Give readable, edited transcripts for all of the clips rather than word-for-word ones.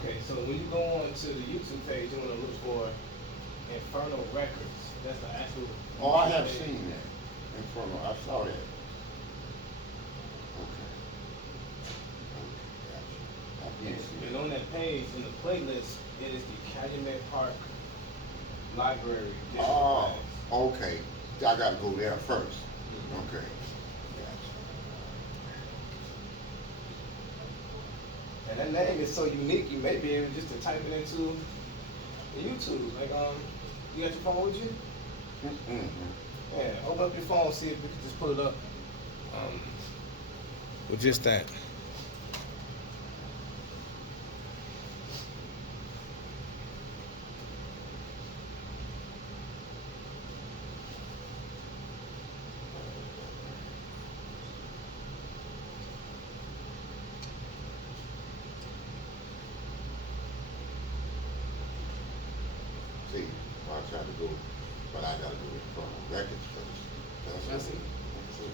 Okay, so when you go on to the YouTube page, you want to look for Infernal Records. That's the actual. Oh, I have page. seen that. In front of, I saw that. Okay. Gotcha. I And, did see and that. on that page, in the playlist, it is the Calumet Park Library digital Oh, class. okay. I gotta go there first. Mhm. Okay. Gotcha. And that name is so unique, you may be able just to type it into the YouTube. Like, you got your phone with you? Mm-hmm. Yeah, open up your phone, see if you can just pull it up. With just that. See, well, I tried to go, but I gotta go in front of records first. I see. That's it.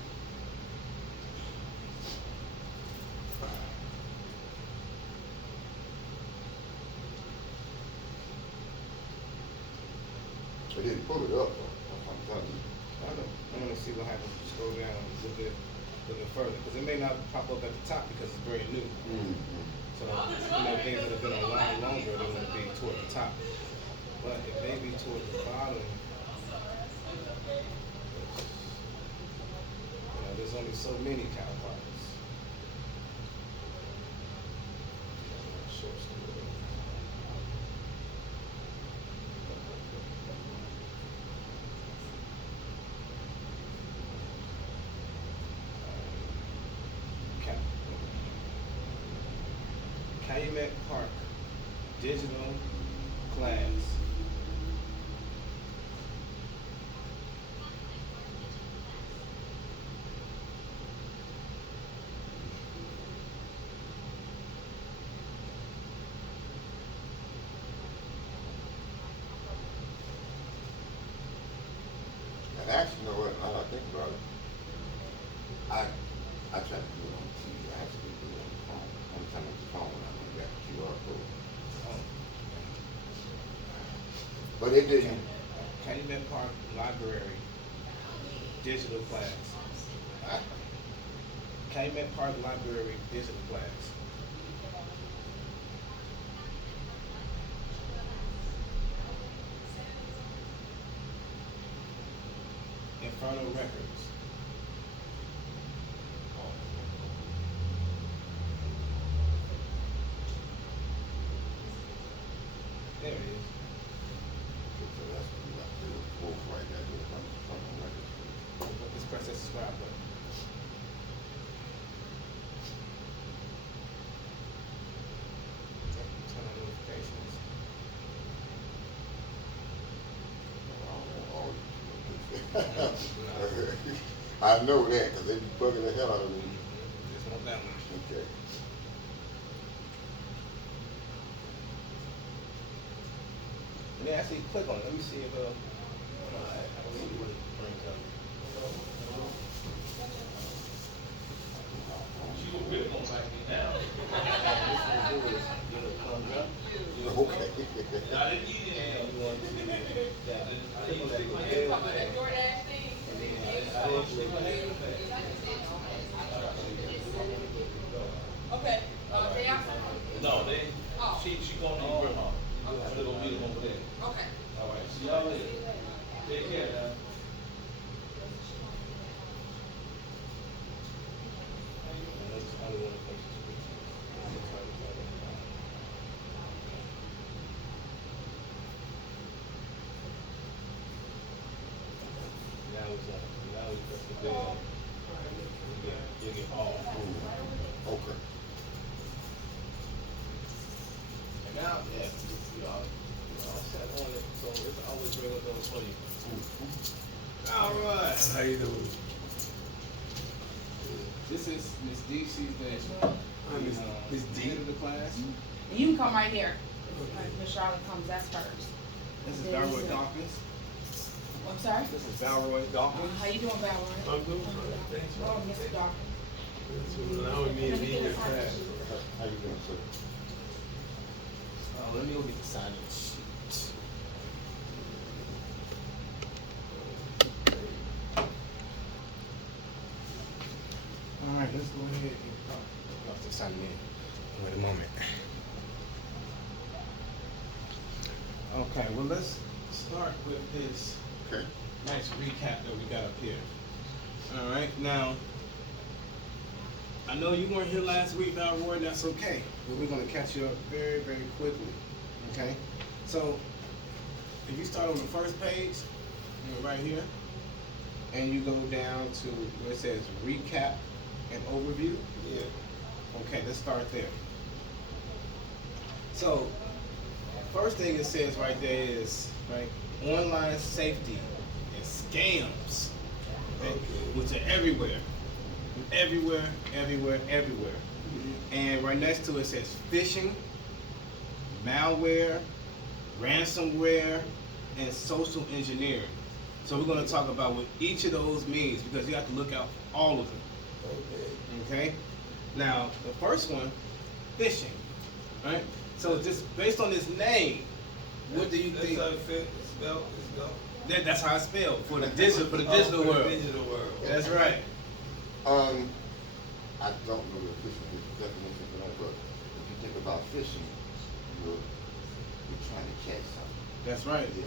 They didn't pull it up though. That's what I'm telling you. I know. I'm gonna see what happens if you scroll down a little bit further, because it may not pop up at the top because it's very new. Mm-hmm. So, things that have been online longer, they're gonna be toward the top. But it may be toward the bottom. There's only so many cow parties. Short story. Ca- Calumet Park digital class. And actually, you know what? Now that I think about it, I tried to do it on the TV. I actually do it on the phone. Only time on the phone when I went back to QR code. Oh, But it didn't. Calumet Park Library digital class. I, Calumet Park Library digital class. Infernal Records. There it is. so that's what we got to do. Both right there. Do it from the records. Let's press that subscribe button. Turn on notifications. I know that because they be bugging the hell out of me. Just want that one. Okay. And then actually click on it. Let me see if I see what it brings up. She was really gonna back me down. What this will do is give it a thumbs up. Okay. I didn't eat And it. you want to click on that little bell I there. didn't And then eventually Okay, they are, No, they, Oh. she going to Bernard. I'm still gonna meet them over there. okay. All right, see y'all later. Take care now. And that's the only one that makes it speak. Now we press the bell. You get all. Okay. And now, yeah, y'all set on it, so it's always bring up those for you. All right. How you doing? This is Miss D. She's the Miss D. dean of the class. You can come right here. Miss Charlotte comes, that's first. This is Then Valroy this Dawkins. I'm sorry? This is Valroy Dawkins. How you doing, Valerie? I'm doing fine, thanks. Oh, Mr. Dawkins. Thanks for allowing me to be in your class. How you doing, sir? let me go get the sign in sheet. Alright, let's go ahead and off the sign in. Wait a moment. Okay, well let's start with this Okay. nice recap that we got up here. Alright, now I know you weren't here last week, Roy, that's okay. But we're gonna catch you up very, very quickly. Okay? So if you start on the first page, right here, and you go down to where it says recap and overview. Yeah. Okay, let's start there. So first thing it says right there is right online safety and scams, okay, which are everywhere. Everywhere. And right next to it says phishing, malware, ransomware, and social engineering. So we're going to talk about what each of those means because you have to look out for all of them. Okay? Now, the first one, phishing. Right? So just based on this name, what do you think? That's how it's spelled. That's how it's spelled for the digital world. Digital world. That's right. I don't know the fishing definition for that, but if you think about fishing, you're trying to catch something. That's right. Yeah.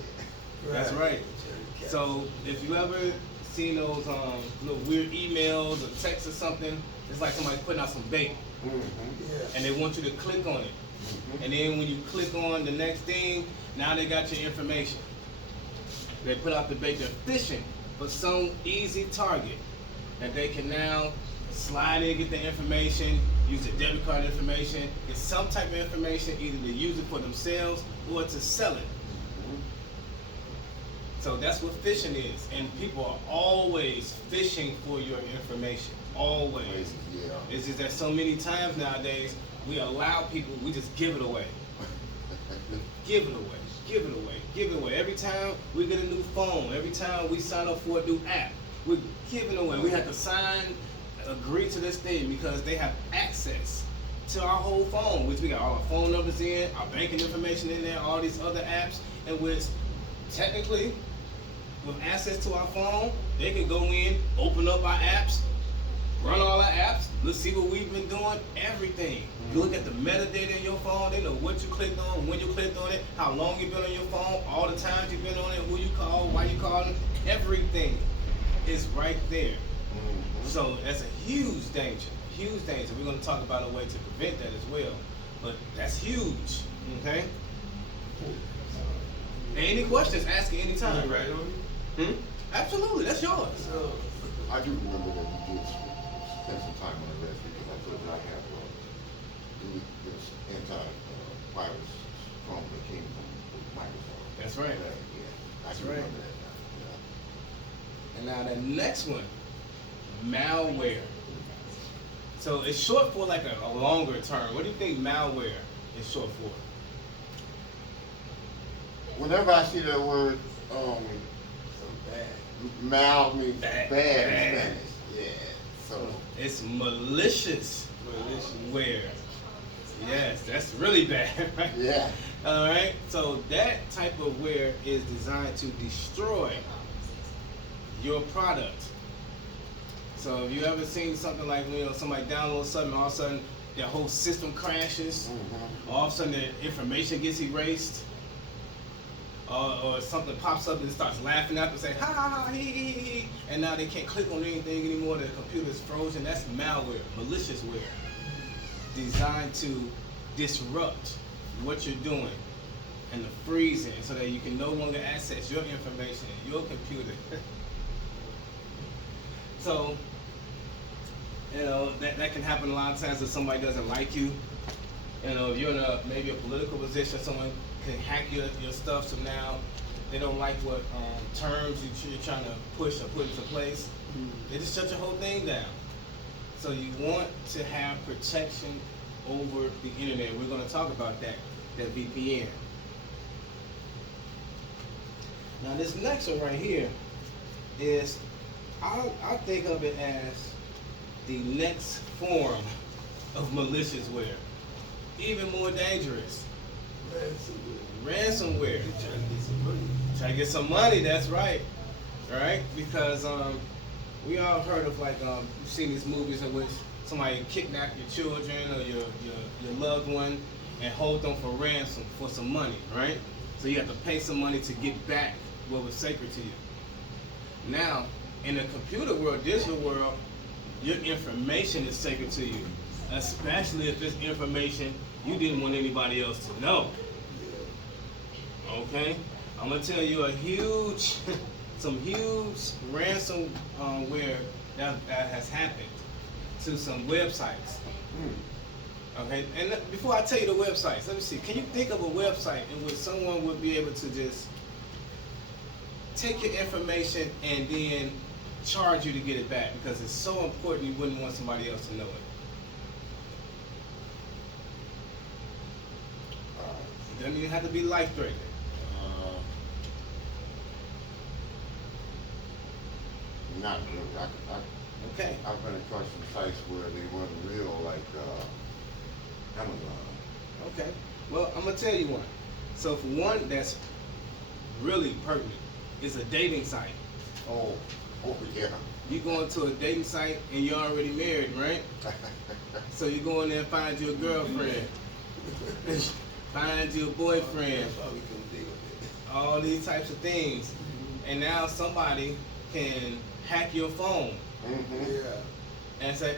That's right. So if you ever seen those little weird emails or texts or something, it's like somebody putting out some bait, Mm-hmm. and they want you to click on it. And then when you click on the next thing, now they got your information. They put out the bait. They're fishing for some easy target that they can now slide in, get the information, use the debit card information, get some type of information, either to use it for themselves or to sell it. So that's what phishing is, and people are always fishing for your information. Always. Yeah. It's just that so many times nowadays we allow people, we just give it away. Give it away. Every time we get a new phone, every time we sign up for a new app, we're giving away. We have to agree to this thing because they have access to our whole phone, which we got all our phone numbers in, our banking information in there, all these other apps, and which technically, with access to our phone, they can go in, open up our apps, run all our apps, let's see what we've been doing, everything. You look at the metadata in your phone, they know what you clicked on, when you clicked on it, how long you've been on your phone, all the times you've been on it, who you called, why you called, everything is right there. So that's a huge danger, We're going to talk about a way to prevent that as well. But that's huge, okay? Any questions, ask at any time. Right on you? Absolutely, that's yours. So, I do remember that you did spend some time on the rest because I told you I have this anti-virus from that came from Microsoft. That's right. Yeah, I That's do right. remember that now. And now the next one, malware. So it's short for like a longer term. What do you think malware is short for? Whenever I see that word, so bad. mal means Bad. bad in Spanish. Yeah. So It's malicious ware. Yes, that's really bad, right? yeah. All right. So that type of ware is designed to destroy your product. So if you ever seen something like somebody downloads something, all of a sudden their whole system crashes, all of a sudden the information gets erased, or something pops up and it starts laughing at them and say ha ha ha hee hee hee, and now they can't click on anything anymore. The computer's frozen. That's malware, malicious ware, designed to disrupt what you're doing and the freezing, so that you can no longer access your information, your computer. So, that can happen a lot of times if somebody doesn't like you. If you're in maybe a political position, someone can hack your stuff, so now they don't like what terms you're trying to push or put into place. They just shut your whole thing down. So you want to have protection over the internet. We're going to talk about that VPN. Now this next one right here is, I think of it as the next form of malicious ware, even more dangerous. Ransomware. They trying to get some money. Try to get some money, that's right. Right? Because we all heard of like you've seen these movies in which somebody kidnap your children or your loved one and hold them for ransom for some money, right? So you have to pay some money to get back what was sacred to you. Now, in the computer world, digital world, your information is sacred to you, especially if it's information you didn't want anybody else to know. Okay? I'm gonna tell you some huge ransomware that has happened to some websites. Okay, and before I tell you the websites, let me see. Can you think of a website in which someone would be able to just take your information and then charge you to get it back because it's so important you wouldn't want somebody else to know it? It doesn't even have to be life-threatening. Not really. Okay. I've been across some sites where they weren't real, like Amazon. Okay. Well, I'm gonna tell you one. So for one that's really pertinent is a dating site. Oh yeah. You go into a dating site and you're already married, right? So you go in there and find you a girlfriend, find you a boyfriend, That's why we couldn't deal with it. all these types of things. And now somebody can hack your phone Yeah. and say,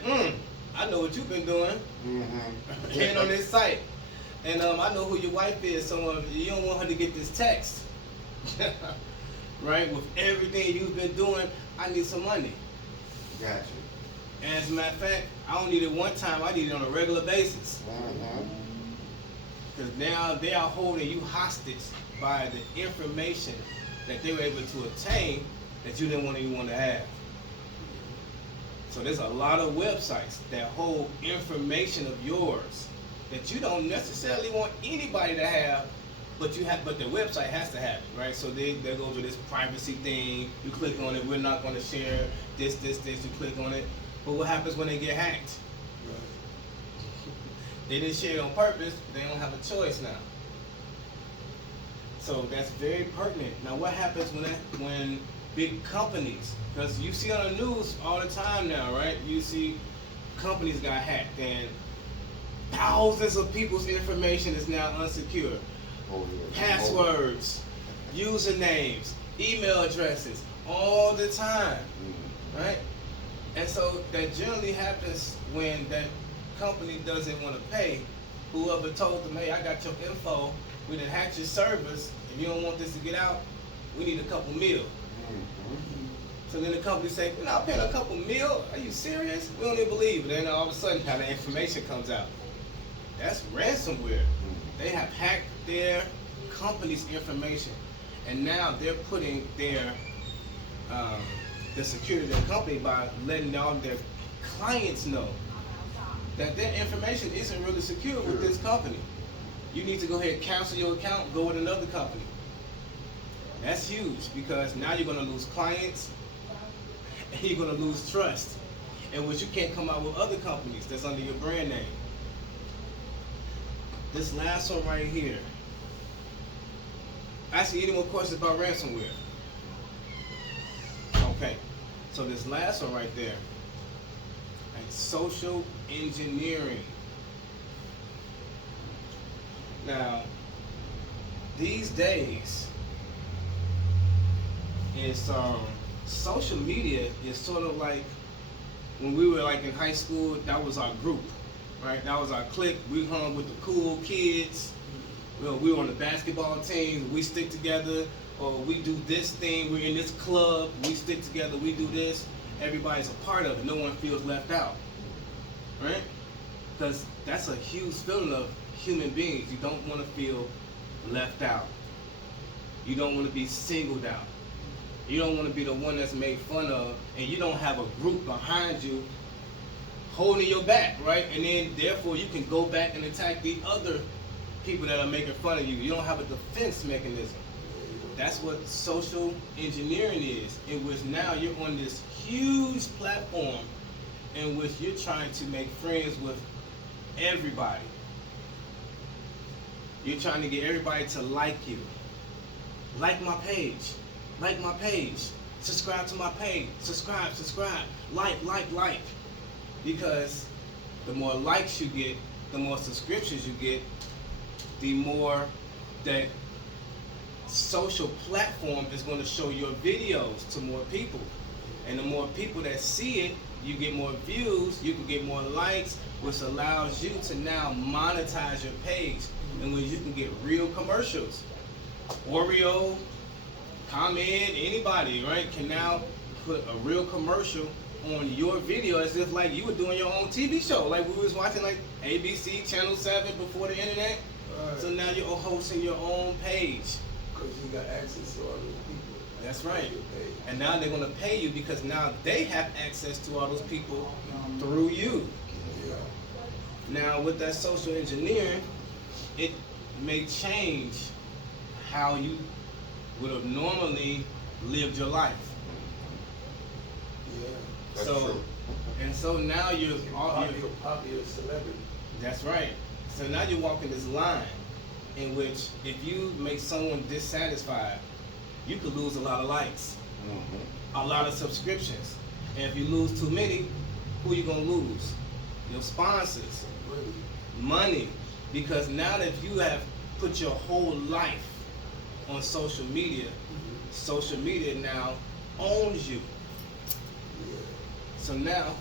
I know what you've been doing. And on this site. And I know who your wife is, so you don't want her to get this text. Right? With everything you've been doing, I need some money. Gotcha. And as a matter of fact, I don't need it one time, I need it on a regular basis. Because now they are holding you hostage by the information that they were able to obtain that you didn't want anyone to have. So there's a lot of websites that hold information of yours that you don't necessarily want anybody to have, but the website has to have it, right? So there goes with this privacy thing. You click on it, we're not going to share this. You click on it, but what happens when they get hacked? They didn't share it on purpose. They don't have a choice now. So that's very pertinent. Now, what happens when big companies? Because you see on the news all the time now, right? You see companies got hacked and thousands of people's information is now unsecured. Oh, yeah. Passwords, usernames, email addresses, all the time, right? And so that generally happens when that company doesn't want to pay. Whoever told them, hey, I got your info, we done hacked your servers, if you don't want this to get out, we need a couple mil. So then the company say, we're not paying a couple mil, are you serious? We don't even believe it. Then all of a sudden, how the information comes out. That's ransomware. They have hacked their company's information, and now they're putting their the security of their company by letting all their clients know that their information isn't really secure with this company. You need to go ahead and cancel your account, go with another company. That's huge because now you're going to lose clients and you're going to lose trust, in which you can't come out with other companies that's under your brand name. This last one right here. Actually, any more questions about ransomware? Okay, so this last one right there, like social engineering. Now, these days, it's social media is sort of like when we were like in high school. That was our group, right? That was our clique. We hung with the cool kids. We were on the basketball team. We stick together, or we do this thing. We're in this club. We stick together. We do this. Everybody's a part of it. No one feels left out, right? Because that's a huge feeling of human beings. You don't want to feel left out. You don't want to be singled out. You don't want to be the one that's made fun of, and you don't have a group behind you holding your back, right? And then therefore you can go back and attack the other people that are making fun of you. You don't have a defense mechanism. That's what social engineering is, in which now you're on this huge platform in which you're trying to make friends with everybody. You're trying to get everybody to like you. Like my page. Like my page. Subscribe to my page. Subscribe. Like. Because the more likes you get, the more subscriptions you get, the more that social platform is going to show your videos to more people. And the more people that see it, you get more views, you can get more likes, which allows you to now monetize your page. And when you can get real commercials. Oreo, ComEd, anybody, right, can now put a real commercial on your video as if like you were doing your own TV show. Like we was watching like ABC, Channel 7 before the internet. Right. So now you're hosting your own page. Because you got access to all those people. That's right. Your page. And now they're going to pay you because now they have access to all those people through you. Yeah. Now with that social engineering, it may change how you would have normally lived your life. Yeah. That's So, true. and so now you're Popular celebrity. that's right. So now you're walking this line in which if you make someone dissatisfied, you could lose a lot of likes, a lot of subscriptions. And if you lose too many, who you gonna lose? Your sponsors, Really. money. Because now that you have put your whole life on social media now owns you. Yeah. So now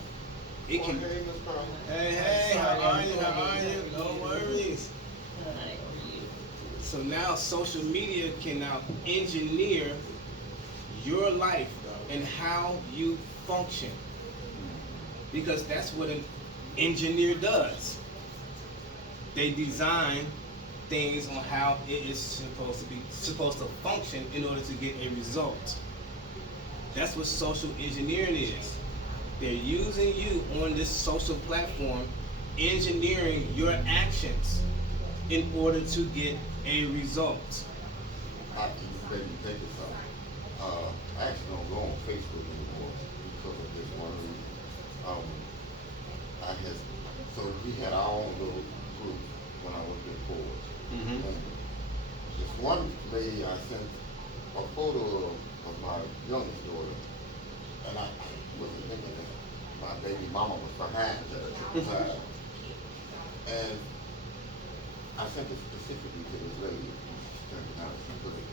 it can. Hey, Miss Carla. Hey, how are you? How are you? No worries. So now social media can now engineer your life and how you function. Because that's what an engineer does. They design things on how it is supposed to function in order to get a result. That's what social engineering is. They're using you on this social platform, engineering your actions in order to get a result. I keep maybe thinking something. I actually don't go on Facebook anymore because of this one reason. So we had our own little group when I was in Forge. Mm-hmm. And this one lady, I sent a photo of my youngest daughter, and I wasn't thinking that my baby mama was behind her at the time. And I sent it specifically to this lady. She turned it out, she put it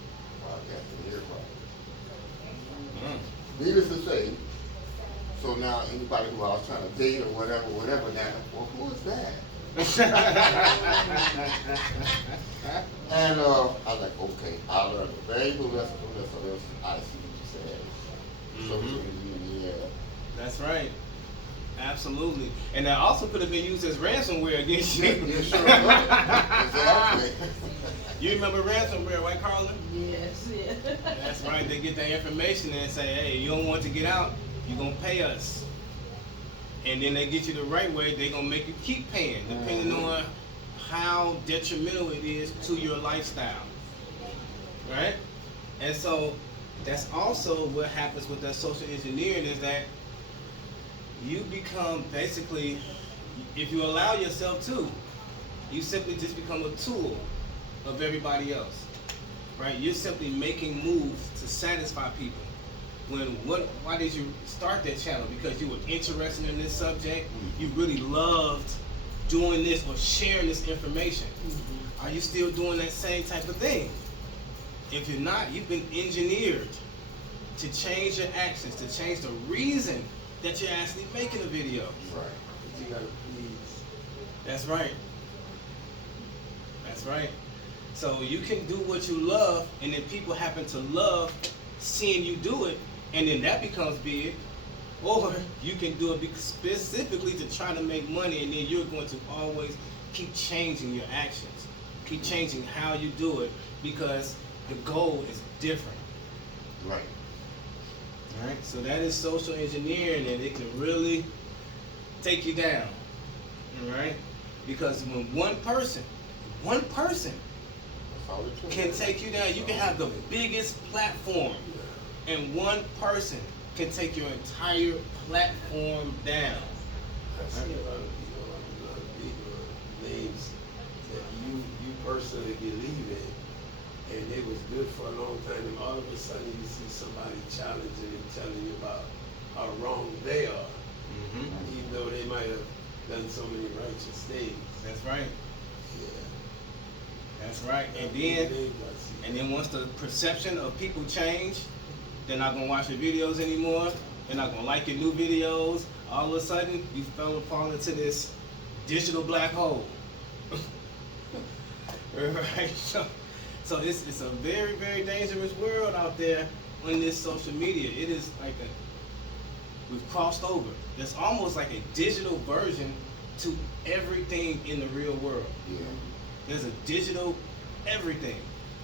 podcast in the earphone. Needless to say, so now anybody who I was trying to date or whatever now, well, who is that? And I was like, okay, I'll learn a very good lesson from this. So this, I see what you said. Social engineering, yeah. That's right. Absolutely. And that also could have been used as ransomware against you. Yeah, sure. Exactly. You remember ransomware, right, Carla? Yes, yeah. That's right. They get that information and say, hey, you don't want to get out, you're going to pay us. And then they get you the right way, they're going to make you keep paying, depending on how detrimental it is to your lifestyle. Right? And so that's also what happens with that social engineering is that you become basically, if you allow yourself to, you simply just become a tool of everybody else, right? You're simply making moves to satisfy people. Why did you start that channel? Because you were interested in this subject, you really loved doing this or sharing this information. Are you still doing that same type of thing? If you're not, you've been engineered to change your actions, to change the reason that you're actually making a video. Right. But you gotta please. That's right. That's right. So you can do what you love, and then people happen to love seeing you do it, and then that becomes big. Or you can do it specifically to try to make money, and then you're going to always keep changing your actions, keep changing how you do it, because the goal is different. Right. All right. So that is social engineering, and it can really take you down. All right. Because when one person That's all it took. can take you down, you can have the biggest platform, and one person can take your entire platform down. I see a lot of people, a lot of big names that you personally believe in, and it was good for a long time, and all of a sudden you see somebody challenging and telling you about how wrong they are, Mm-hmm. even though they might have done so many righteous things. That's right. Yeah. That's right. And then once the perception of people change, they're not gonna watch your videos anymore. They're not gonna like your new videos. All of a sudden, you fell upon into this digital black hole. Right? So it's a very, very dangerous world out there on this social media. It is like we've crossed over. There's almost like a digital version to everything in the real world. Yeah. There's a digital everything.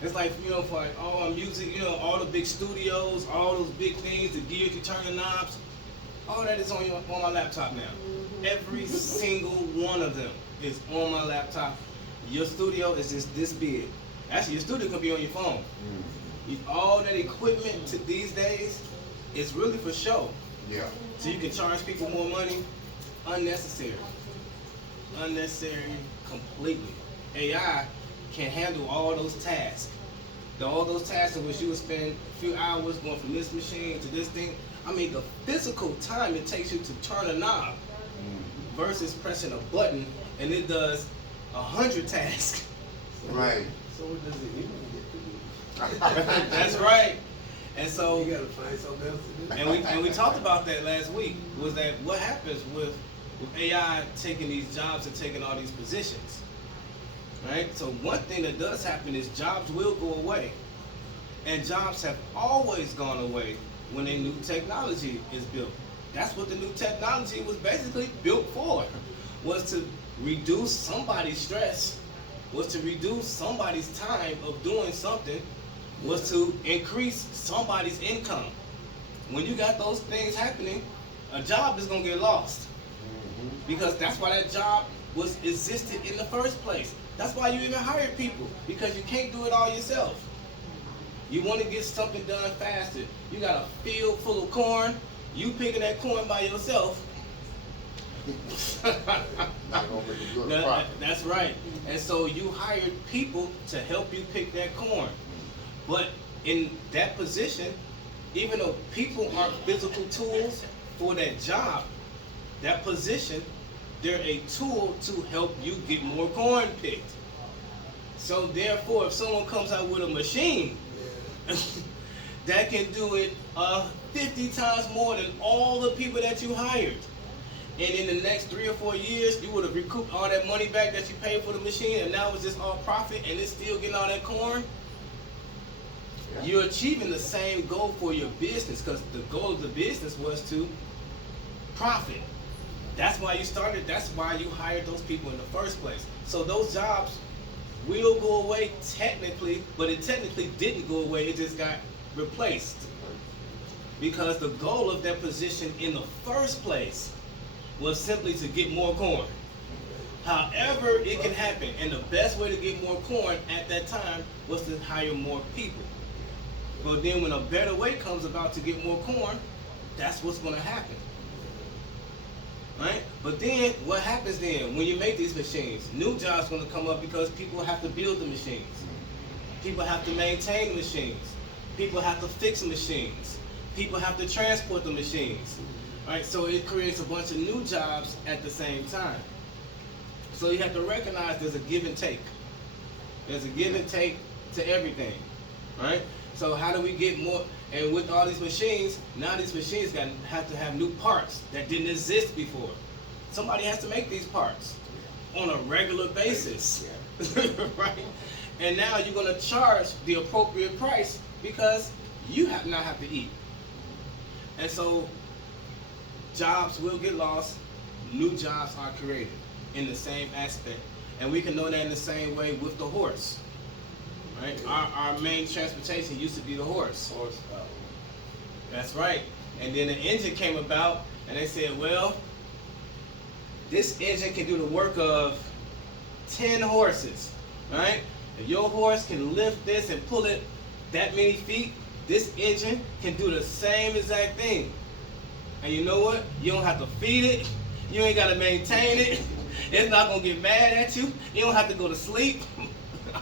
It's like, you know, for like all our music, you know, all the big studios, all those big things, the gears you turn the knobs, all that is on my laptop now. Every single one of them is on my laptop. Your studio is just this big. Actually, your studio could be on your phone. All that equipment these days is really for show. Yeah. So you can charge people more money. Unnecessary. Unnecessary completely. AI can handle all those tasks. All those tasks in which you would spend a few hours going from this machine to this thing. I mean, the physical time it takes you to turn a knob versus pressing a button and it does 100 tasks. Right. So what does it even get to do? That's right. And so, You gotta find something else to do. and we talked about that last week, was that what happens with AI taking these jobs and taking all these positions, right? So one thing that does happen is jobs will go away, and jobs have always gone away when a new technology is built. That's what the new technology was basically built for, was to reduce somebody's stress, was to reduce somebody's time of doing something, was to increase somebody's income. When you got those things happening, a job is gonna get lost. Because that's why that job was existed in the first place. That's why you even hired people, because you can't do it all yourself. You want to get something done faster. You got a field full of corn, you picking that corn by yourself. Not gonna make a good profit. That's right. And so you hired people to help you pick that corn. But in that position, even though people aren't physical tools for that job, that position, they're a tool to help you get more corn picked. So therefore, if someone comes out with a machine that can do it 50 times more than all the people that you hired, and in the next 3 or 4 years, you would have recouped all that money back that you paid for the machine, and now it's just all profit, and it's still getting all that corn. Yeah. You're achieving the same goal for your business, because the goal of the business was to profit. That's why you started. That's why you hired those people in the first place. So those jobs will go away technically, but it technically didn't go away. It just got replaced, because the goal of that position in the first place was simply to get more corn. However it can happen, and the best way to get more corn at that time was to hire more people. But then when a better way comes about to get more corn, that's what's going to happen. Right? But then what happens then when you make these machines? New jobs going to come up, because people have to build the machines. People have to maintain the machines. People have to fix the machines. People have to transport the machines. Right? So it creates a bunch of new jobs at the same time. So you have to recognize there's a give and take. There's a give and take to everything. Right? So how do we get more? And with all these machines, now these machines have to have new parts that didn't exist before. Somebody has to make these parts on a regular basis. Right? And now you're going to charge the appropriate price, because you now have to eat. And so jobs will get lost, new jobs are created in the same aspect. And we can know that in the same way with the horse. Right? Our main transportation used to be the horse. Horsepower. That's right. And then the engine came about, and they said, well, this engine can do the work of 10 horses, right? If your horse can lift this and pull it that many feet, this engine can do the same exact thing. And you know what? You don't have to feed it. You ain't got to maintain it. It's not going to get mad at you. You don't have to go to sleep.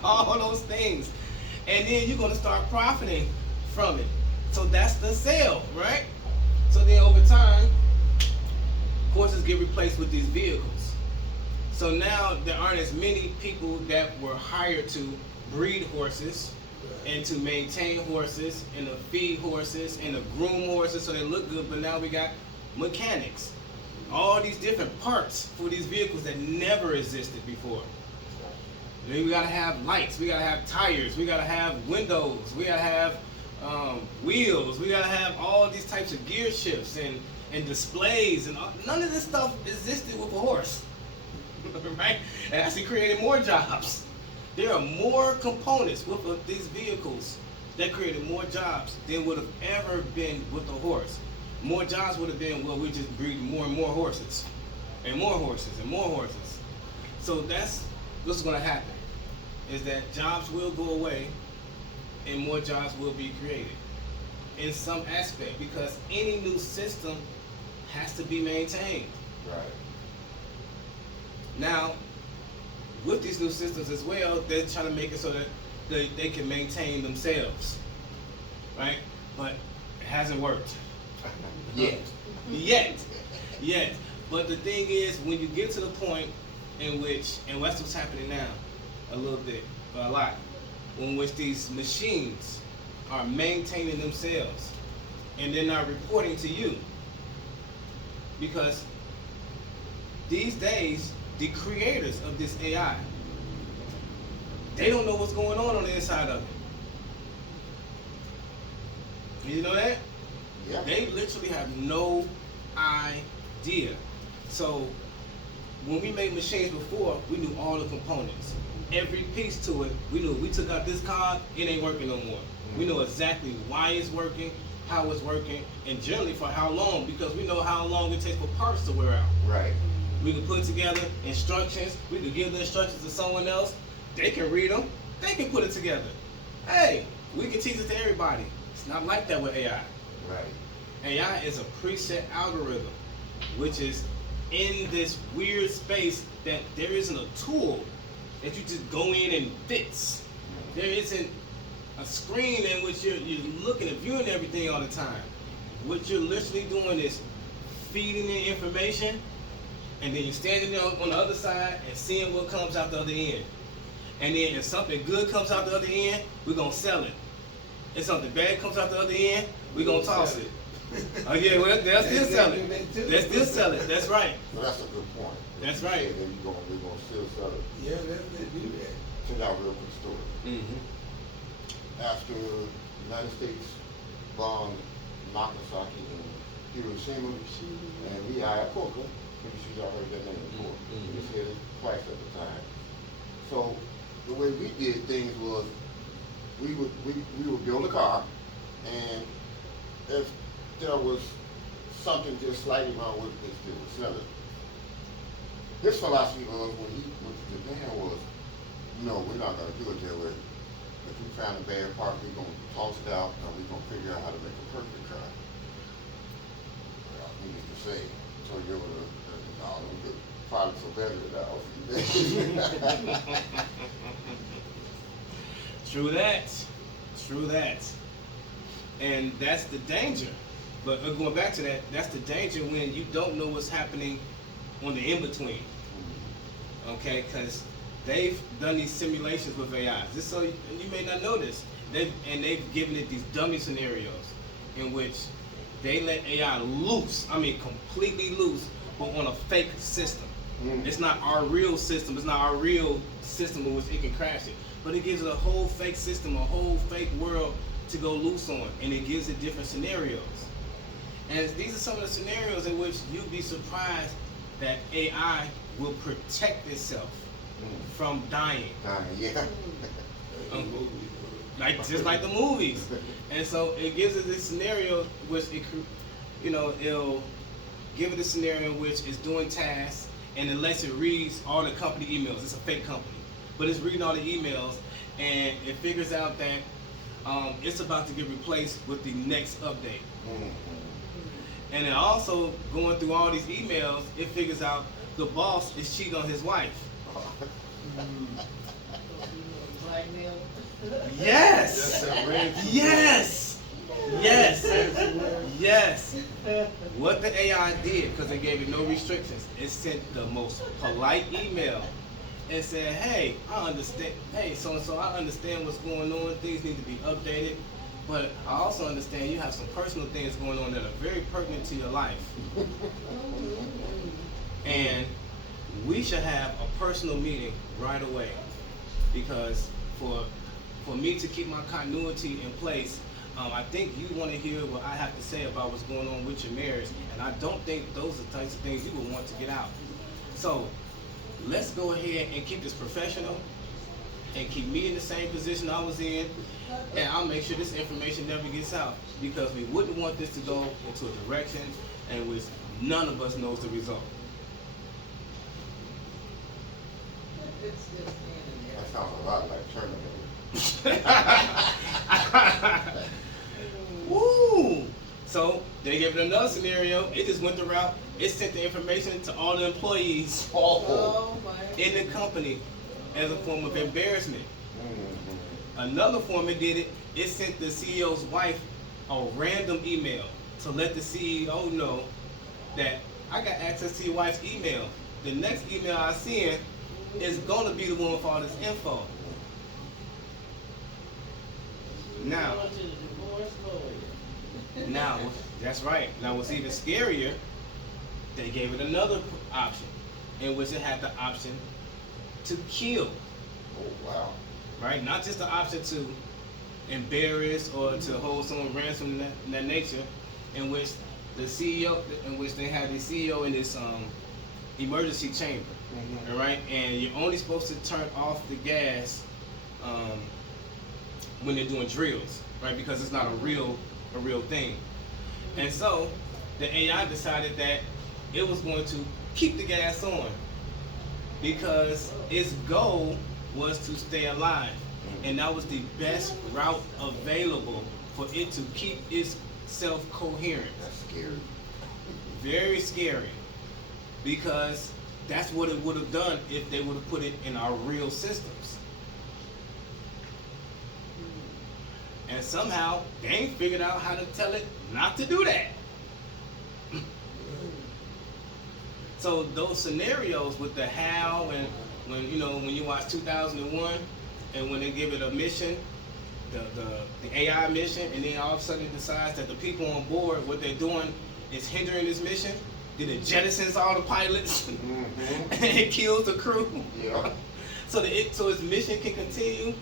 all those things. And then you're gonna start profiting from it. So that's the sale, right? So then over time, horses get replaced with these vehicles. So now there aren't as many people that were hired to breed horses and to maintain horses and to feed horses and to groom horses so they look good, but now we got mechanics. All these different parts for these vehicles that never existed before. Then we gotta have lights, we gotta have tires, we gotta have windows, we gotta have wheels, we gotta have all these types of gear shifts and displays and all. None of this stuff existed with a horse, right? It actually created more jobs. There are more components with these vehicles that created more jobs than would have ever been with a horse. More jobs would have been, well, we just breed more and more horses, and more horses, and more horses. So that's what's going to happen, is that jobs will go away, and more jobs will be created in some aspect, because any new system has to be maintained. Right. Now, with these new systems as well, they're trying to make it so that they can maintain themselves, right? But it hasn't worked. Yet. But the thing is, when you get to the point in which, and that's what's happening now, a little bit, a lot, in which these machines are maintaining themselves and they're not reporting to you. Because these days, the creators of this AI, they don't know what's going on the inside of it. You know that? Yeah. They literally have no idea. So when we made machines before, we knew all the components. Every piece to it, we knew. We took out this card, it ain't working no more. We know exactly why it's working, how it's working, and generally for how long, because we know how long it takes for parts to wear out. Right. We can put together instructions, we can give the instructions to someone else, they can read them, they can put it together. Hey, we can teach it to everybody. It's not like that with AI. Right. AI is a preset algorithm, which is in this weird space that there isn't a tool that you just go in and fix. There isn't a screen in which you're looking and viewing everything all the time. What you're literally doing is feeding the information, and then you're standing there on the other side and seeing what comes out the other end. And then if something good comes out the other end, we're gonna sell it. If something bad comes out the other end, we're gonna toss it. Oh yeah, well, they'll still sell it. They'll still sell it. That's right. So that's a good point. That's You right. said that we're gonna still sell it. Yeah, they do that. Check out a real quick story. Mm-hmm. After the United States bombed Nagasaki and Hiroshima, and we hired Coca, maybe she's already heard that name before. Mhm. We was here in class at the time. So the way we did things was we would build a car, and if there was something just slightly wrong with it, they would sell it. His philosophy was, when he went to Japan, was, no, we're not gonna do it that way. If we found a bad part, we're gonna toss it out, and we're gonna figure out how to make a perfect car. Well, needless to say, so you were the products are better than ours. True that. True that. And that's the danger. But going back to that, that's the danger when you don't know what's happening on the in-between. Okay, because they've done these simulations with AI. Just so you may not know this. They've given it these dummy scenarios in which they let AI loose, I mean completely loose, but on a fake system. It's not our real system, it's not our real system in which it can crash it. But it gives it a whole fake system, a whole fake world to go loose on, and it gives it different scenarios. And these are some of the scenarios in which you'd be surprised that AI will protect itself from dying. Yeah. Just like the movies. And so it gives it this scenario which it'll give it a scenario in which it's doing tasks, and it lets it read all the company emails. It's a fake company, but it's reading all the emails, and it figures out that it's about to get replaced with the next update. And then also going through all these emails, it figures out the boss is cheating on his wife. Yes. Yes. Yes. Yes. What the AI did, because they gave it no restrictions, it sent the most polite email and said, hey, I understand. Hey, so and so, I understand what's going on. Things need to be updated. But I also understand you have some personal things going on that are very pertinent to your life. And we should have a personal meeting right away. Because for me to keep my continuity in place, I think you want to hear what I have to say about what's going on with your marriage. And I don't think those are the types of things you would want to get out. So let's go ahead and keep this professional and keep me in the same position I was in, and I'll make sure this information never gets out, because we wouldn't want this to go into a direction in which none of us knows the result. That sounds a lot like Terminator. Woo! So they gave it another scenario. It just went the route. It sent the information to all the employees in the company as a form of embarrassment. Another form it did it. It sent the CEO's wife a random email to let the CEO know that I got access to your wife's email. The next email I send is gonna be the one with all this info. Now, that's right. Now, what's even scarier, they gave it another option, in which it had the option to kill. Oh, wow. Right? Not just the option to embarrass or to hold someone ransom in that nature, in which the CEO, in which they had the CEO in this emergency chamber, all right? And you're only supposed to turn off the gas when they're doing drills, right? Because it's not a real thing. And so the AI decided that it was going to keep the gas on because its goal was to stay alive. And that was the best route available for it to keep itself coherent. That's scary. Very scary. Because that's what it would have done if they would have put it in our real systems. And somehow they ain't figured out how to tell it not to do that. So those scenarios with the how, and when you watch 2001 and when they give it a mission, the AI mission, and then all of a sudden it decides that the people on board, what they're doing is hindering this mission, then it jettisons all the pilots and it kills the crew. Yeah. So its mission can continue.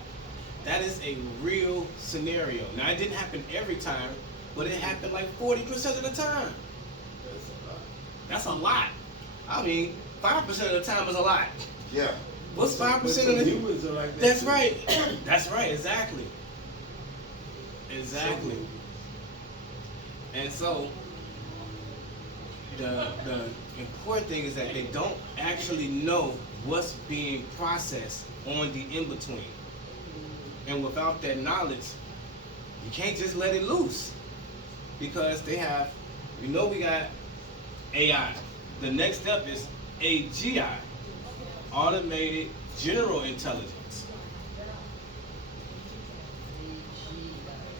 That is a real scenario. Now, it didn't happen every time, but it happened like 40% of the time. That's a lot. I mean, 5% of the time is a lot. Yeah. What's 5% of the humans are like that? That's too. right. That's right. Exactly. Exactly. And so the important thing is that they don't actually know what's being processed on the in-between. And without that knowledge, you can't just let it loose. Because they have, we got AI. The next step is AGI, Automated General Intelligence.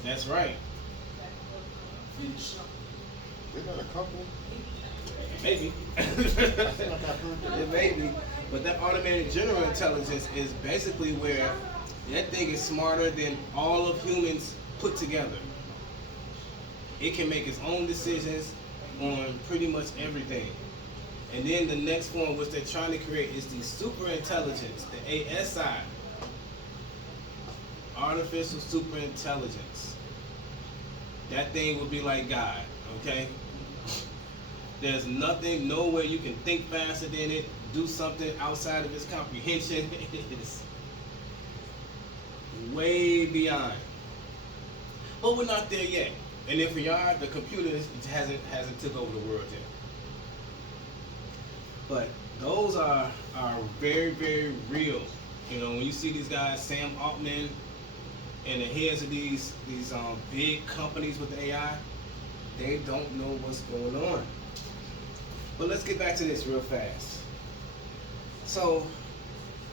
That's right. Isn't that a company? Maybe. It may be. But that automated general intelligence is basically where that thing is smarter than all of humans put together. It can make its own decisions on pretty much everything. And then the next form which they're trying to create is the super intelligence, the ASI. Artificial super intelligence. That thing would be like God, okay? There's nothing, nowhere you can think faster than it, do something outside of its comprehension. It's way beyond. But we're not there yet. And if we are, the computer hasn't took over the world yet. But those are very, very real. You know, when you see these guys, Sam Altman, and the heads of these big companies with the AI, they don't know what's going on. But let's get back to this real fast. So,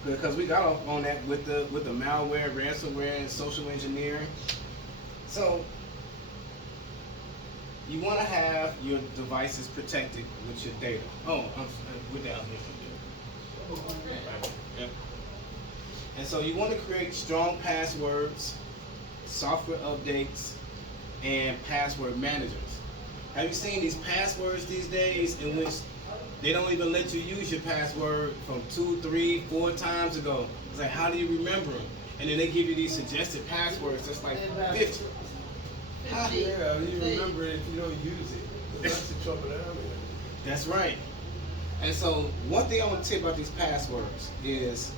because we got off on that with the malware, ransomware, and social engineering. So you want to have your devices protected with your data. Oh, we're down here. Right. Yep. And so you want to create strong passwords, software updates, and password managers. Have you seen these passwords these days in which they don't even let you use your password from 2, 3, 4 times ago? It's like, how do you remember them? And then they give you these suggested passwords that's like 50. Huh? Yeah, you remember it if you don't use it. That's the trouble down there. That's right. And so one thing I want to tell you about these passwords is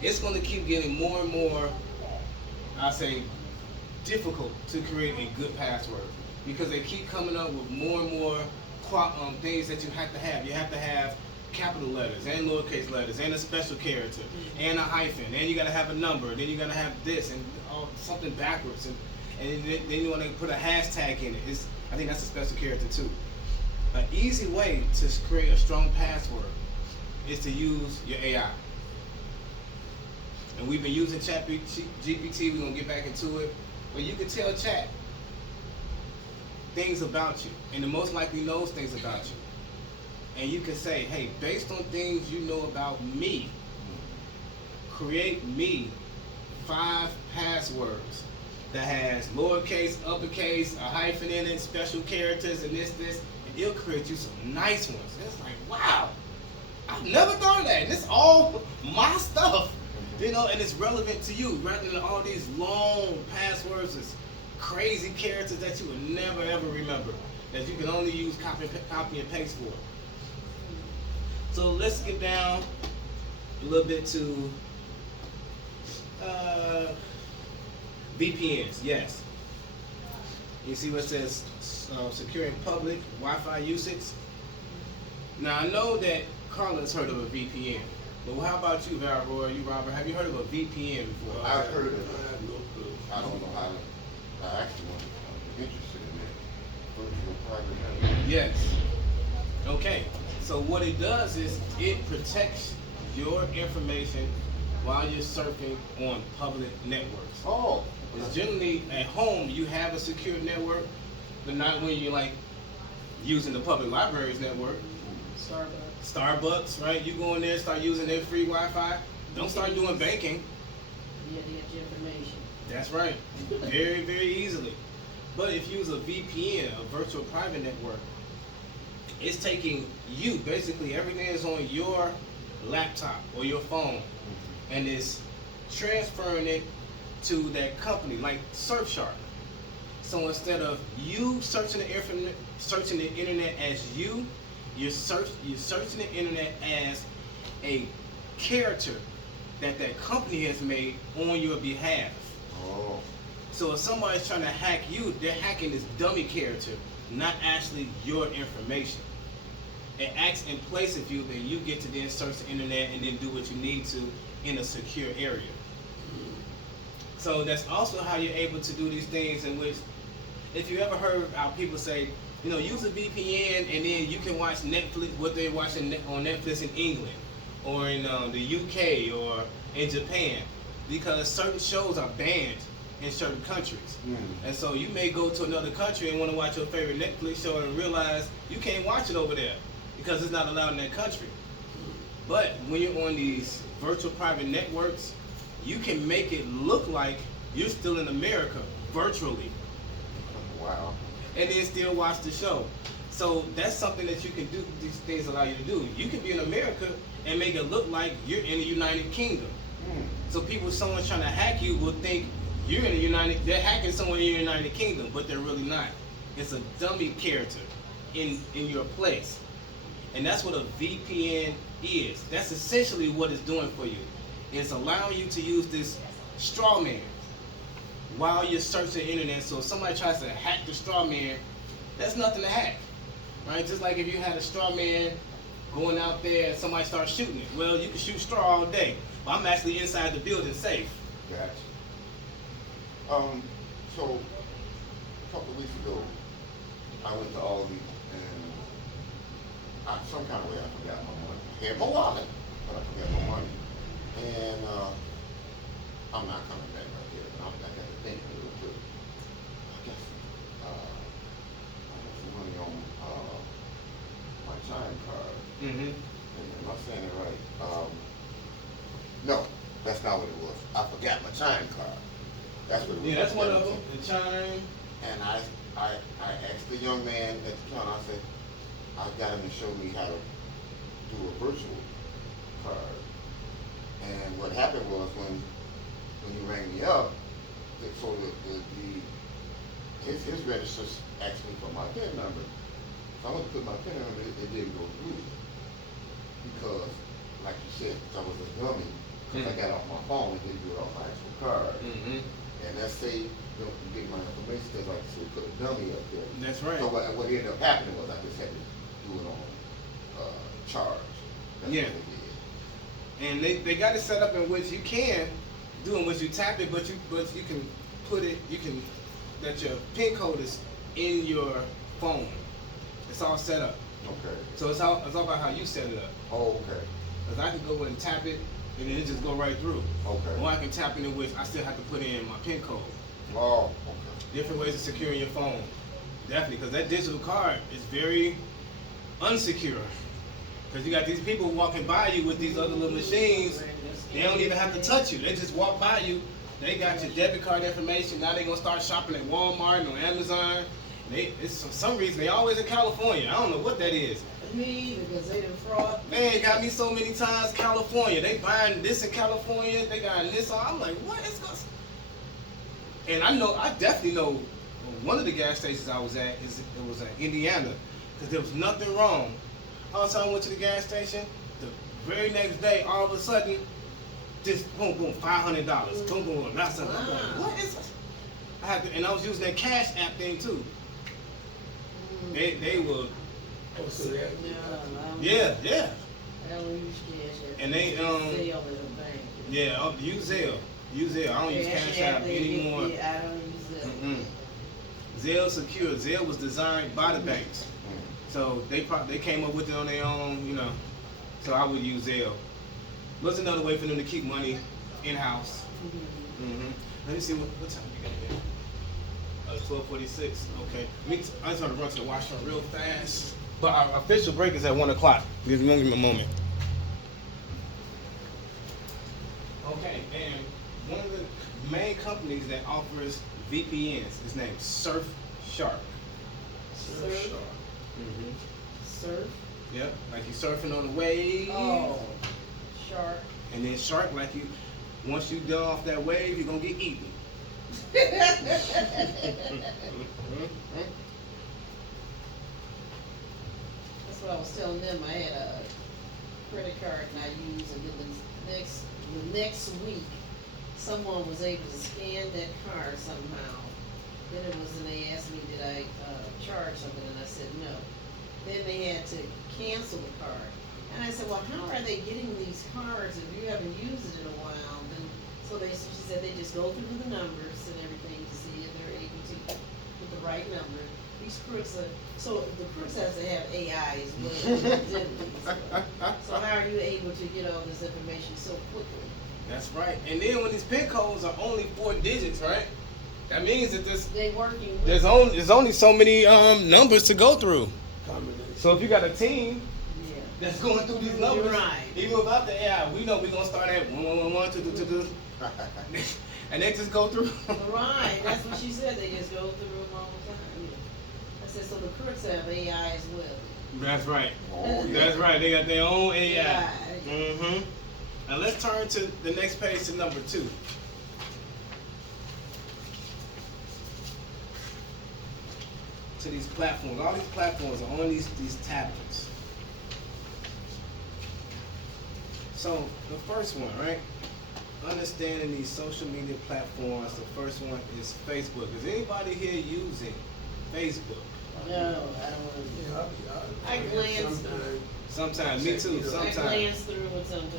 it's going to keep getting more and more, I say, difficult to create a good password because they keep coming up with more and more things that you have to have. You have to have capital letters and lowercase letters and a special character and a hyphen, and you got to have a number, then you got to have this and something backwards, and then you want to put a hashtag in it. I think that's a special character too. An easy way to create a strong password is to use your AI. And we've been using ChatGPT, we're going to get back into it. But you can tell Chat things about you, and it most likely knows things about you. And you can say, hey, based on things you know about me, create me 5 passwords that has lowercase, uppercase, a hyphen in it, special characters, and this, and it'll create you some nice ones. And it's like, wow, I've never thought of that. And it's all my stuff, you know, and it's relevant to you rather than all these long passwords, this crazy characters that you would never ever remember, that you can only use copy and paste for. So let's get down a little bit to VPNs. Yes. You see what it says, securing public Wi-Fi usage. Now I know that Carla's heard of a VPN, but how about you, Valroy? You, Robert? Have you heard of a VPN before? I've heard of it. I have no clue. I don't know how. I actually want to be interested in that. Virtual private network. Yes. Okay. So what it does is it protects your information while you're surfing on public networks. Oh. Because generally at home you have a secure network, but not when you're like using the public library's network. Starbucks, right? You go in there, start using their free Wi-Fi. Don't start doing banking. Yeah, they get your information. That's right. Very, very easily. But if you use a VPN, a virtual private network, it's taking you, basically everything is on your laptop or your phone, and it's transferring it to that company, like Surfshark. So instead of you searching the internet as you're searching the internet as a character that company has made on your behalf. Oh. So if somebody's trying to hack you, they're hacking this dummy character, not actually your information. It acts in place of you, then you get to then search the internet and then do what you need to in a secure area. So that's also how you're able to do these things in which, if you ever heard how people say, you know, use a VPN and then you can watch Netflix, what they're watching on Netflix in England or in the UK or in Japan, because certain shows are banned in certain countries. And so you may go to another country and want to watch your favorite Netflix show and realize you can't watch it over there because it's not allowed in that country. But when you're on these virtual private networks, you can make it look like you're still in America virtually. Wow. And then still watch the show. So that's something that you can do, these things allow you to do. You can be in America and make it look like you're in the United Kingdom. So people, someone's trying to hack you will think you're in the they're hacking someone in the United Kingdom, but they're really not. It's a dummy character in your place. And that's what a VPN is. That's essentially what it's doing for you. It's allowing you to use this straw man while you're searching the internet. So if somebody tries to hack the straw man, that's nothing to hack, right? Just like if you had a straw man going out there and somebody starts shooting it. Well, you can shoot straw all day, but I'm actually inside the building safe. Gotcha. So a couple of weeks ago, I went to Aldi and some kind of way I forgot my money. I had my wallet, but I forgot my money. And I'm not coming back right here. I got to think real quick. I guess I got some money on my chime card. Mm-hmm. Am I saying it right? No, that's not what it was. I forgot my chime card. That's what it was. Yeah, that's one of them. The chime. And I asked the young man at the counter, I said, I got him to show me how to do a virtual card. And what happened was when you rang me up, so his register asked me for my PIN number. So I went to put my PIN number, it didn't go through. Because, like you said, I was a dummy, because I got it off my phone and didn't do it off my actual card. Mm-hmm. And let's say you don't get my information, because like I said, put a dummy up there. That's right. So what ended up happening was I just had to do it on charge. That's Yeah. what they did. And they got it set up in which you can do in which you tap it, but you can put it, that your PIN code is in your phone. It's all set up. Okay. So it's all about how you set it up. Oh, okay. Because I can go in and tap it, and then it just go right through. Okay. Or I can tap it in which I still have to put in my PIN code. Oh, okay. Different ways of securing your phone. Definitely, because that digital card is very unsecure. Because you got these people walking by you with these other little machines. They don't even have to touch you. They just walk by you. They got your debit card information. Now they're going to start shopping at Walmart and on Amazon. It's for some reason, they always in California. I don't know what that is. Me, because they done fraud. Man, got me so many times, California. They buying this in California. They got this on. I'm like, what is this? And I definitely know one of the gas stations I was at, it was in Indiana. Because there was nothing wrong. All of a sudden I went to the gas station. The very next day, all of a sudden, just boom, boom, $500. Boom, boom, that's something. I'm like, what is this? And I was using that Cash App thing too. They were, Oh, so that, yeah. I don't use cash. And they, Sell at a bank. Yeah, I'll use Zelle. I don't use Cash App anymore. Yeah, I don't use Zelle. Mm-mm. Zelle secure. Zelle was designed by the banks, so they came up with it on their own, you know. So I would use Zelle. What's another way for them to keep money in house? Mm-hmm. Let me see what time we got here. 12:46. Okay. I just want to run to the washroom real fast. But our official break is at 1 o'clock. Give me a moment. Okay, and one of the main companies that offers VPNs is named Surfshark. Surf? Mm-hmm. Surf? Yep, like you surfing on the wave. Oh, shark. And then shark, like you, once you done off that wave, you're gonna get eaten. That's what I was telling them. I had a credit card and I used, and then the next week, someone was able to scan that card somehow. Then it was, and they asked me, did I charge something, and I said no. Then they had to cancel the card, and I said, well, how are they getting these cards if you haven't used it in a while? And so she said they just go through the numbers and everything to see if they're able to put the right number. These crooks are, so the crooks has to have AI as well. So how are you able to get all this information so quickly? That's right. And then when these PIN codes are only 4 digits, right? That means that They working with there's only so many numbers to go through. combination. So if you got a team yeah. that's going through these numbers, You're right. even without the AI, we know we're gonna start at 111, 222, and they just go through. Right, that's what she said, they just go through them all the time. I said, so the crooks have AI as well. That's right. Oh, yeah. That's right. They got their own AI. AI. Mm-hmm. Now let's turn to the next page to number 2. To these platforms. All these platforms are on these tablets. So the first one, right? Understanding these social media platforms. The first one is Facebook. Is anybody here using Facebook? No, I don't want Yeah, I glance sometimes. Sometimes, me too. to. I Sometimes. glance through it sometimes,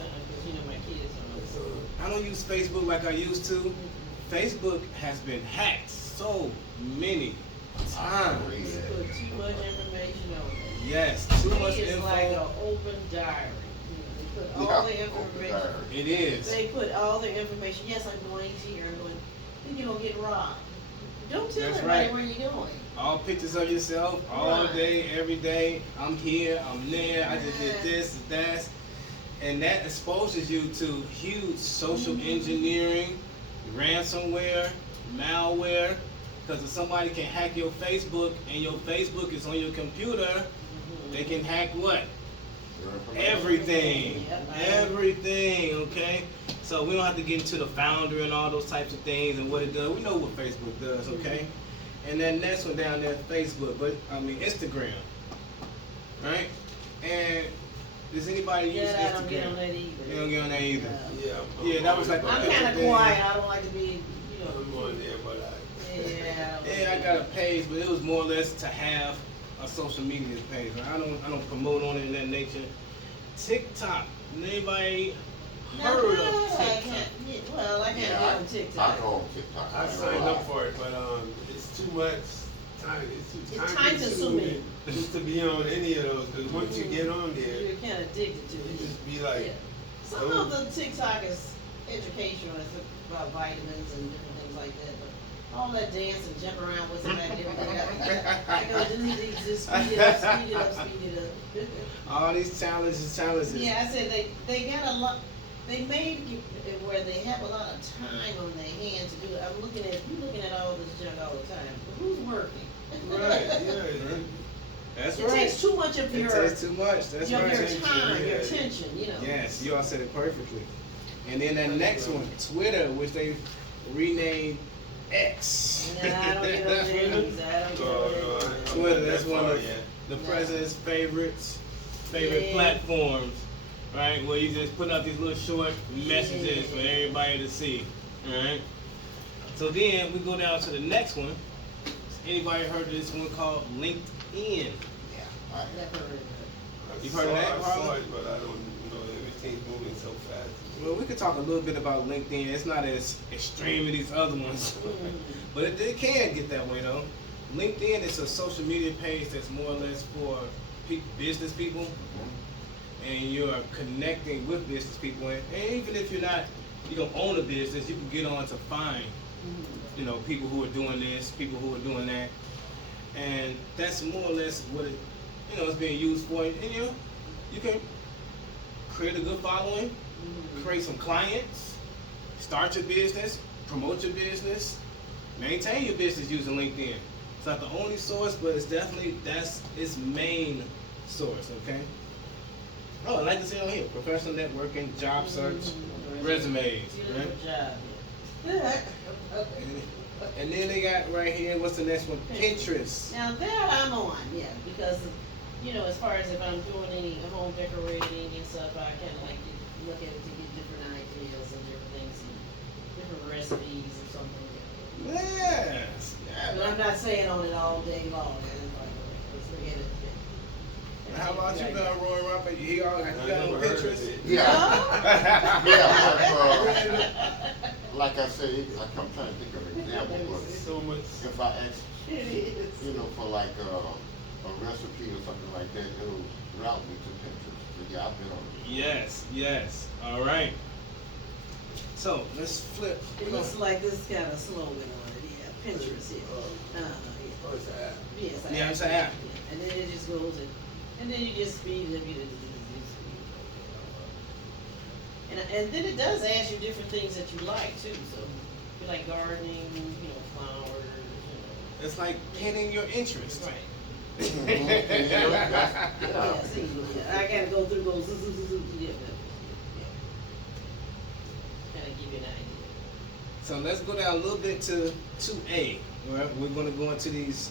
because my kids It's, are. I don't use Facebook like I used to. Facebook has been hacked so many times. You put too much information on it. Yes, too much It's info. like an open diary. You know, they put Yeah, all the over information. there. It is. They put all their information, yes, I'm going here, I'm going, then you're gonna get robbed. Don't tell That's everybody right. where you're going. All pictures of yourself, all Right. day, every day. I'm here, I'm there, I just did this, that. And that exposes you to huge social engineering, ransomware, malware. Because if somebody can hack your Facebook and your Facebook is on your computer, they can hack what? Your information. Everything. Yep. Everything, okay? So we don't have to get into the founder and all those types of things and what it does. We know what Facebook does, okay? And then next one down there, Facebook, but I mean Instagram, right? And does anybody use Yeah, I don't get on Instagram? that either. You don't get on there either. Yeah. Yeah, that was like a I'm picture kinda thing. quiet, I don't like to be, you know, I'm on there, but yeah. Yeah, I got a page, but it was more or less to have a social media page. I don't promote on it in that nature. TikTok. Anybody Now heard that of I TikTok? can't, yeah, well, I can't Yeah, get on I TikTok. go on TikTok. I signed up for it, but it's too much time. It's too It's time time-consuming. just to be on any of those. Because once you get on there, You're kinda addicted to you it. just be like, Yeah. Some of the TikTok is educational, it's about vitamins and different things like that, but all that dance and jump around with it and everything, I go delete these, just speed it up, speed it up, speed it up. All these challenges. Yeah, I said they got a lot, they made it where they have a lot of time on their hands to do it. I'm looking at, you looking at all this junk all the time, but who's working? right, yeah. That's It right. takes too much of It your, takes too much. That's your right. time, your yeah. attention, you know. Yes, you all said it perfectly. And then that next one, Twitter, which they renamed X. Nah, I don't get on there either. I don't get on there. Twitter, that's one of yeah. the No. president's favorite Yeah. platforms, right? Where you just put up these little short messages for Yeah. everybody to see, right? So then we go down to the next one. Anybody heard of this one called LinkedIn? Yeah. I- Never heard of it. You've heard of that, I saw Harlan? it, but I don't know. Everything's moving so fast. Well, we could talk a little bit about LinkedIn. It's not as extreme as these other ones, but it can get that way though. LinkedIn is a social media page that's more or less for business people, Mhm. and you're connecting with business people. And even if you don't own a business, you can get on to find, people who are doing this, people who are doing that, and that's more or less what it, it's being used for. And you can create a good following, create some clients, start your business, promote your business, maintain your business using LinkedIn. It's not the only source, but it's definitely that's its main source. Okay. Oh, I like to say on here, professional networking, job search, resumes, right? Beautiful job. Yeah. And then they got right here, what's the next one? Pinterest. Now that I'm on, yeah, because, as far as if I'm doing any home decorating and stuff, I kinda like to look at it to get different ideas and different things and different recipes or something. Yes. But I'm not saying on it all day long, let's forget it. And how about you, Roy Robert? You got I on never heard of Pinterest? it. Yeah. Yeah, like I said, I'm trying to think of an example, but So much. if I ask, It is. for like a recipe or something like that, it'll route me to Pinterest. So yeah, I've been on it. Yes. All right. So let's flip. It looks like this got a slogan on it, yeah, Pinterest, yeah. Yeah. Oh, it's an app. Yes, Yeah, it's an app. Yeah, and then it just goes and then you just speed it up, and then it does ask you different things that you like too, so if you like gardening, flowers, It's like pinning your interest. Right. Yeah. Yeah, see, yeah, I gotta go through those, yeah. Kinda give you an idea. So let's go down a little bit to 2A. Right? We're going to go into these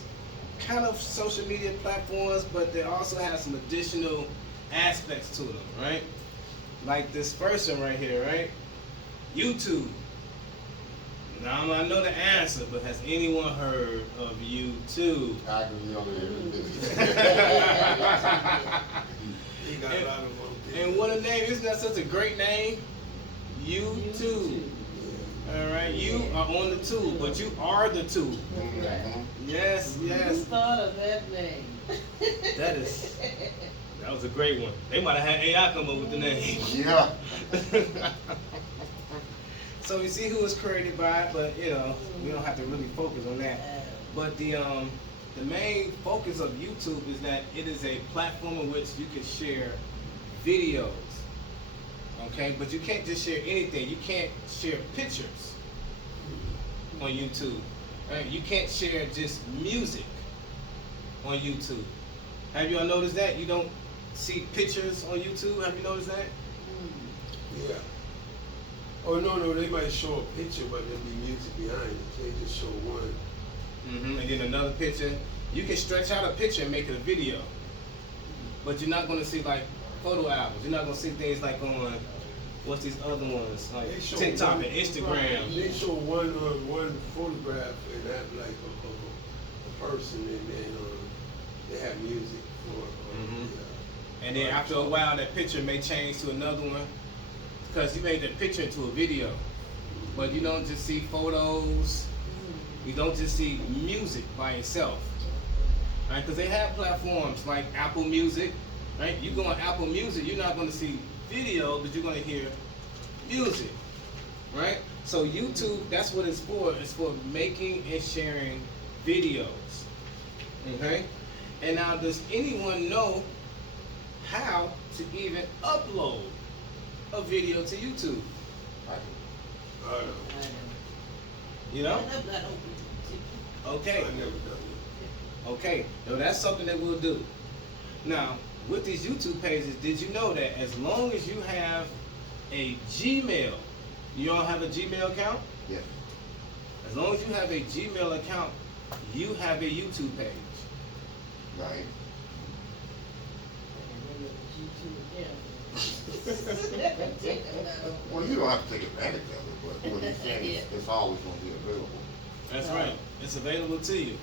kind of social media platforms, but they also have some additional aspects to them, right? Like this first one right here, right? YouTube. Now I know the answer, but has anyone heard of YouTube? I can be on there. He got a lot of them. And what a name! Isn't that such a great name? YouTube. All right, you are on the tube, but you are the tube. Mhm. Yes, Who yes. thought of that name? That is That was a great one. They might have had AI come up with the name. Yeah. So you see who was created by it, but you know, we don't have to really focus on that. But the main focus of YouTube is that it is a platform in which you can share videos. Okay, but you can't just share anything. You can't share pictures on YouTube. Right? You can't share just music on YouTube. Have you all noticed that? You don't see pictures on YouTube? Have you noticed that? Yeah. Oh no, they might show a picture, but there'll be music behind it. They just show one. And then another picture. You can stretch out a picture and make it a video. But you're not going to see like photo albums. You're not going to see things like on, what's these other ones? Like They show TikTok one- and Instagram. They show one photograph and have like a person, and then they have music for. And then after a while, that picture may change to another one because you made that picture into a video. But you don't just see photos. You don't just see music by itself. Right? Because they have platforms like Apple Music. Right? You go on Apple Music, you're not going to see video, but you're going to hear music. Right? So YouTube, that's what it's for. It's for making and sharing videos. Okay? And now, does anyone know how to even upload a video to YouTube? I know. You know? I'm not open. Okay. I never done it. Okay. Now that's something that we'll do. Now, with these YouTube pages, did you know that as long as you have a Gmail, you all have a Gmail account? Yes. As long as you have a Gmail account, you have a YouTube page. Right. Well, you don't have to take advantage of it, but what he's saying is it's always going to be available. That's right. It's available to you.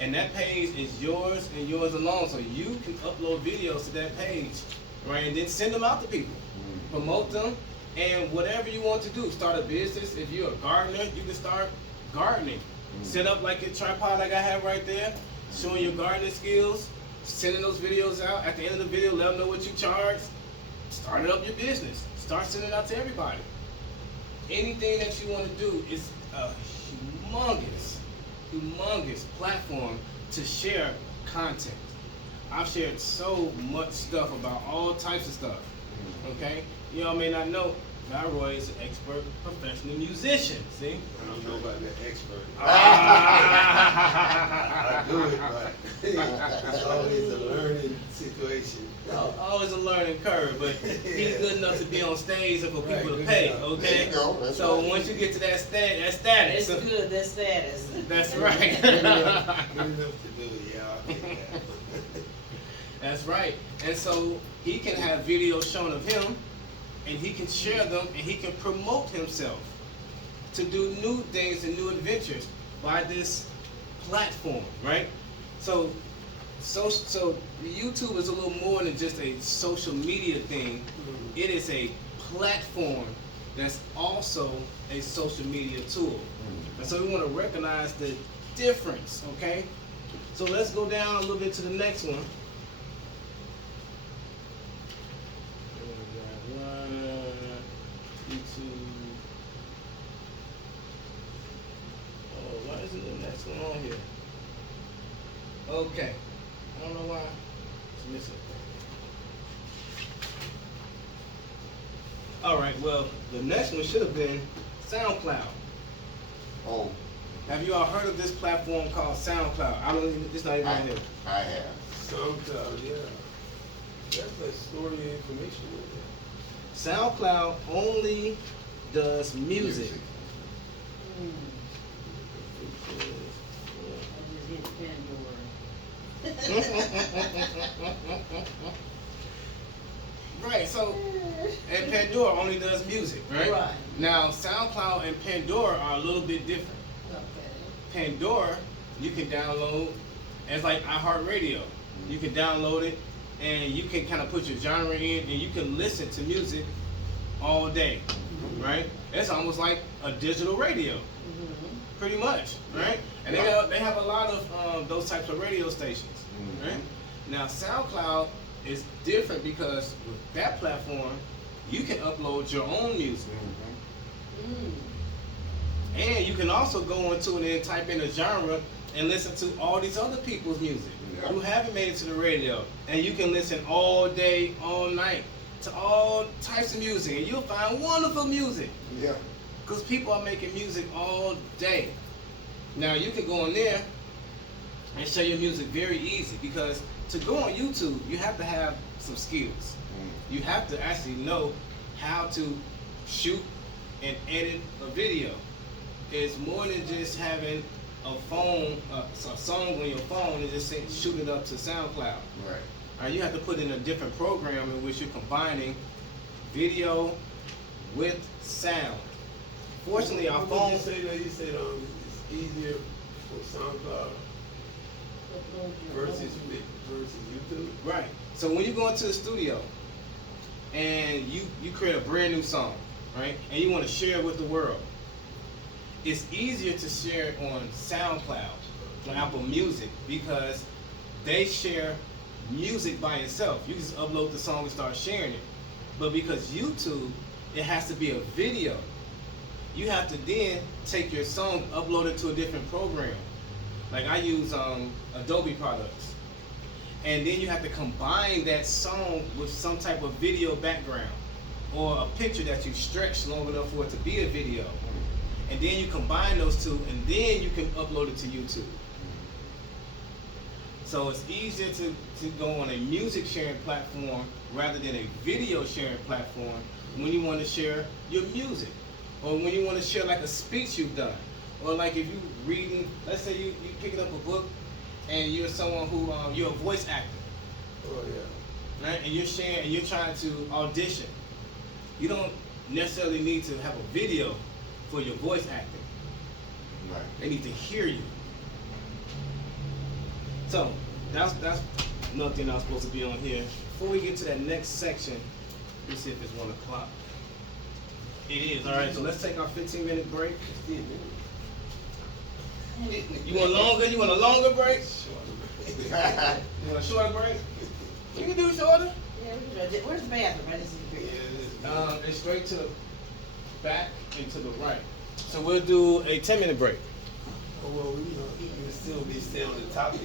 And that page is yours and yours alone. So you can upload videos to that page, right? And then send them out to people. Promote them. And whatever you want to do, start a business. If you're a gardener, you can start gardening. Set up like a tripod like I have right there, showing your gardening skills, sending those videos out. At the end of the video, let them know what you charge. Start up your business. Start sending it out to everybody. Anything that you want to do is a humongous platform to share content. I've shared so much stuff about all types of stuff. Okay? You all may not know, Roy is an expert professional musician. See? I don't know about that expert. Ah. I do it, but it's always a learning situation. Always a learning curve, but he's good enough to be on stage and for Right, people to good pay, enough. okay? There you go, that's So right. once you get to that status, That's good, that's status. that's right. Good enough to do it, yeah, I'll take that. That's right. And so he can have videos shown of him, and he can share them, and he can promote himself to do new things and new adventures by this platform, right? So YouTube is a little more than just a social media thing. It is a platform that's also a social media tool. And so we want to recognize the difference, okay? So let's go down a little bit to the next one. YouTube. Oh, why isn't the next one on here? Okay. I don't know why it's missing. All right, well, the next one should have been SoundCloud. Oh, Have you all heard of this platform called SoundCloud? I don't even, it's not even on here. I have. SoundCloud, yeah. That's like storing your information with it. SoundCloud only does music. I just hit Pandora. Right, so, and Pandora only does music, right? Right. Now, SoundCloud and Pandora are a little bit different. Okay. Pandora, you can download as like iHeartRadio. You can download it, and you can kind of put your genre in, and you can listen to music all day, right? It's almost like a digital radio, pretty much, right? And they have a lot of those types of radio stations, right? Now, SoundCloud it's different because with that platform, you can upload your own music. And you can also go into it and type in a genre and listen to all these other people's music who haven't made it to the radio. And you can listen all day, all night to all types of music, and you'll find wonderful music. Yeah. Because people are making music all day. Now you can go on there and share your music very easy, because to go on YouTube, you have to have some skills. You have to actually know how to shoot and edit a video. It's more than just having a phone, a song on your phone and just shoot it up to SoundCloud. Right. You have to put in a different program in which you're combining video with sound. Fortunately, our What would phone. you say that you said it's easier for SoundCloud versus YouTube? Right. So when you go into the studio and you create a brand new song, right, and you want to share it with the world, it's easier to share it on SoundCloud, on Apple Music, because they share music by itself. You just upload the song and start sharing it. But because YouTube, it has to be a video. You have to then take your song, upload it to a different program. Like I use Adobe products. And then you have to combine that song with some type of video background or a picture that you stretch long enough for it to be a video. And then you combine those two, and then you can upload it to YouTube. So it's easier to go on a music sharing platform rather than a video sharing platform when you want to share your music, or when you want to share like a speech you've done, or like if you reading, let's say you picking up a book and you're someone who you're a voice actor, Oh yeah. right? And you're sharing and you're trying to audition. You don't necessarily need to have a video for your voice acting. Right. They need to hear you. So that's another thing I was supposed to be on here. Before we get to that next section, let's see if it's 1 o'clock. It is. All right. So let's take our 15-minute break. You want longer? You want a longer break? You want a shorter break? You can do it shorter. Yeah, we can do it. Where's the bathroom? I just need to figure it It's straight to the back and to the right. So we'll do a 10-minute break. Oh, well, we still be staying on the topic.